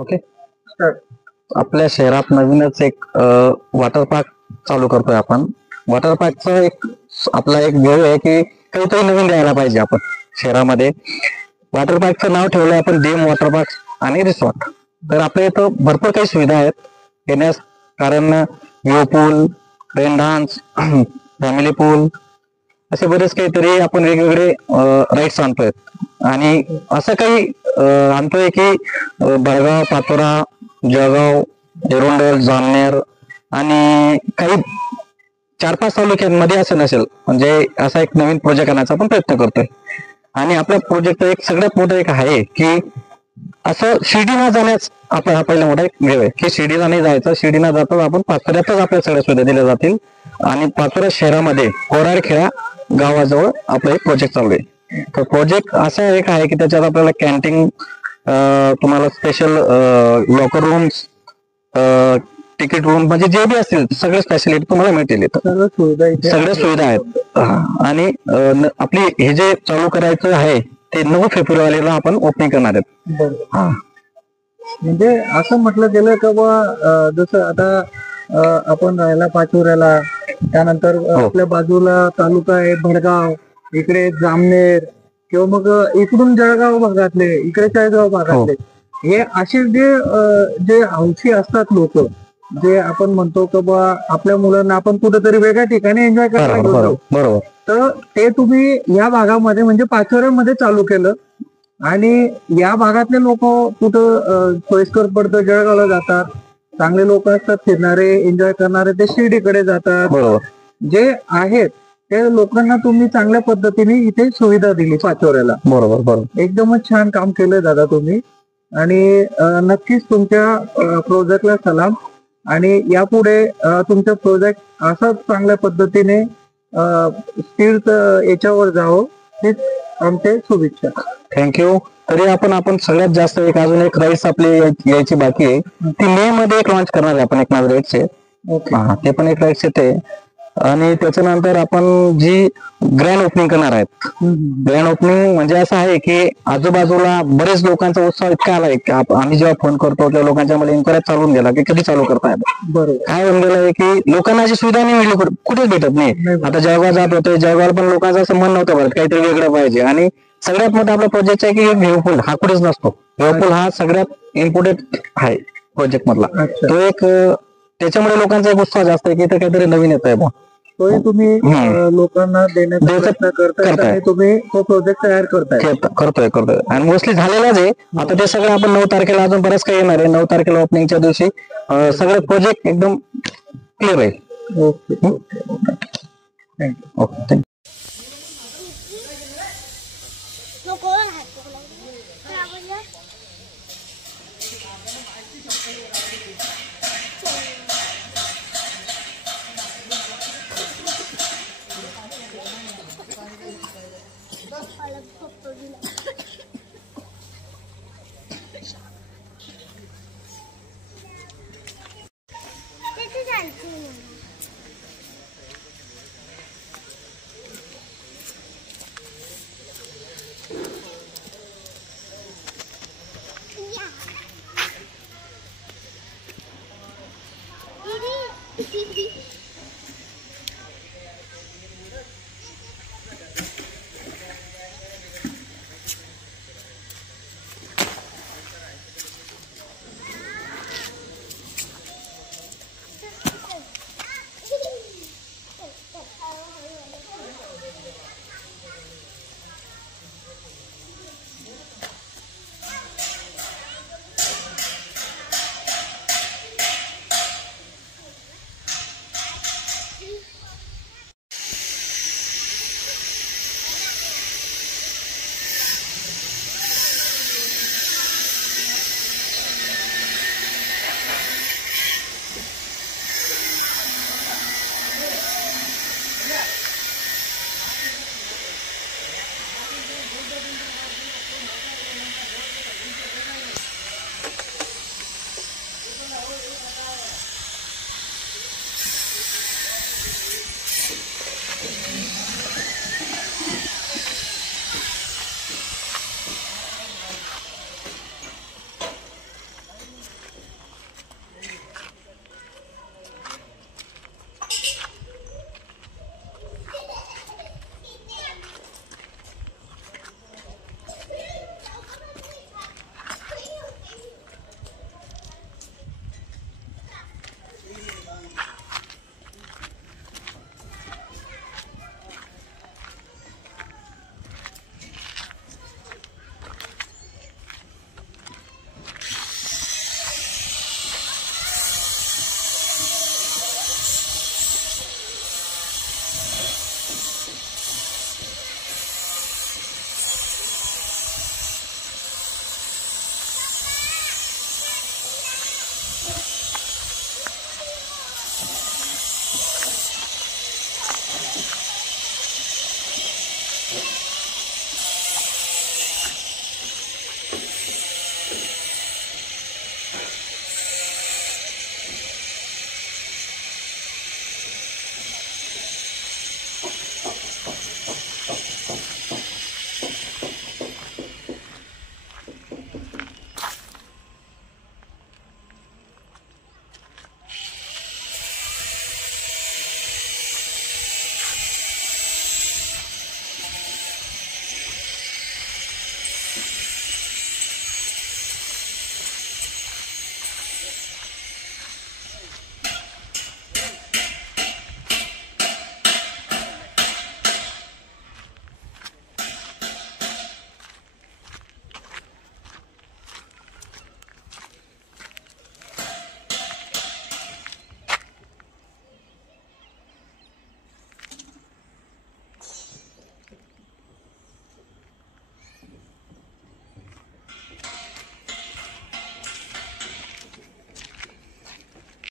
Okay. आपल्या शहरात नवीनच एक वॉटर पार्क चालू करतोय आपण. वॉटर पार्कचा आपला एक वेळ आहे की काहीतरी नवीन द्यायला पाहिजे आपण शहरामध्ये. वॉटर पार्कचं नाव ठेवलंय आपण डेम वॉटर पार्क आणि रिसॉर्ट. तर आपल्या इथं भरपूर काही सुविधा आहेत येण्यास, कारण व्ह्यू पूल, रेन डान्स, फॅमिली पूल असे बरेच काहीतरी आपण वेगवेगळे राईड्स आणतोय. आणि असं काही आणतोय की भडगाव, पाचोरा, जळगाव, एरोंडल, जामनेर आणि काही 4-5 तालुक्यांमध्ये असं नसेल, म्हणजे असा एक नवीन प्रोजेक्ट आणायचा आपण प्रयत्न करतोय. आणि आपल्या प्रोजेक्ट एक सगळ्यात मोठं एक आहे की असं शिर्डीला जाण्यास आपला हा पहिला मोठा एक वेळ आहे की शिर्डीला नाही जायचं. शिर्डीला जातो आपण पाचोऱ्यातच आपल्या सगळ्या सुविधा दिल्या जातील. आणि पाचोरा शहरामध्ये कोराडखेडा गावाजवळ आपला एक प्रोजेक्ट चालू आहे. तर प्रोजेक्ट असा एक आहे की त्याच्यात आपल्याला कॅन्टीन, तुम्हाला special locker rooms, ticket room, म्हणजे जे बी असतील सगळे फॅसिलिटी तुम्हाला मिळतील. सगळ्या सुविधा आहेत. आणि आपली हे जे चालू करायचं आहे ते 9 फेब्रुवारीला आपण ओपनिंग करणार आहेत. म्हणजे असं म्हटलं गेलं का बा, जसं आता आपण राहायला पाचोऱ्याला, त्यानंतर आपल्या बाजूला तालुका आहे भडगाव, इकडे जामनेर, किंवा मग इकडून जळगाव भागातले, इकडे चाळीसगाव भागातले, हे असे जे हौशी असतात लोक, जे आपण म्हणतो की बा आपल्या मुलांना आपण कुठेतरी वेगळ्या ठिकाणी एन्जॉय करायला घेतो, बरोबर, तर ते तुम्ही या भागामध्ये म्हणजे पाचोऱ्यामध्ये चालू केलं. आणि या भागातले लोक कुठं सोयीस्कर पडतं जळगावला जातात, चांगले लोक असतात फिरणारे, एन्जॉय करणारे, ते शिर्डीकडे जातात. जे आहेत त्या लोकांना तुम्ही चांगल्या पद्धतीने इथे सुविधा दिली पाचोऱ्याला. बरोबर. एकदमच छान काम केलं दादा तुम्ही. आणि नक्कीच तुमच्या प्रोजेक्टला सलाम. आणि यापुढे तुमचं प्रोजेक्ट असंच चांगल्या पद्धतीने स्थिर याच्यावर जावं, हेच आमचे शुभेच्छा. थँक्यू. तरी आपण सगळ्यात जास्त अजून एक राईड्स आपली यायची बाकी आहे, ती मे मध्ये एक लॉन्च करणार आहे आपण, एक माझं राईड्स आहे. ते पण एक राईड्स येते. आणि त्याच्यानंतर आपण जी ग्रँड ओपनिंग करणार आहेत. ग्रँड ओपनिंग म्हणजे असं आहे की आजूबाजूला बरेच लोकांचा उत्साह इतका आलाय की आम्ही जेव्हा फोन करतो तेव्हा लोकांच्या मध्ये इन्क्वायरी चालून गेला की कधी चालू करतायत. बरोबर. काय होऊन गेलं आहे की लोकांना अशी सुविधा नाही मिळली, कुठेच भेटत नाही. आता जळगाव जात होते, जळगाव पण लोकांचं असं मन नव्हतं बरं काहीतरी वेगळं पाहिजे. आणि सगळ्यात मोठा आपला प्रोजेक्ट आहे की व्ह्यूपूल हा कुठेच नसतो. व्ह्यूपूल हा सगळ्यात इम्पॉर्टंट आहे प्रोजेक्ट मधला. तो एक त्याच्यामुळे लोकांचा एक उत्साह जास्त आहे की इथे काहीतरी नवीन येत आहे बा. तुम्ही लोकांना देण्याचा प्रयत्न करताय, तुम्ही तो प्रोजेक्ट तयार करतोय. आणि मोस्टली झालेलाच आहे. आता ते सगळं आपण 9 तारखेला अजून बरंच काही येणार आहे. 9 तारखेला ओपनिंगच्या दिवशी सगळे प्रोजेक्ट एकदम क्लिअर आहे. ओके. थँक्यू.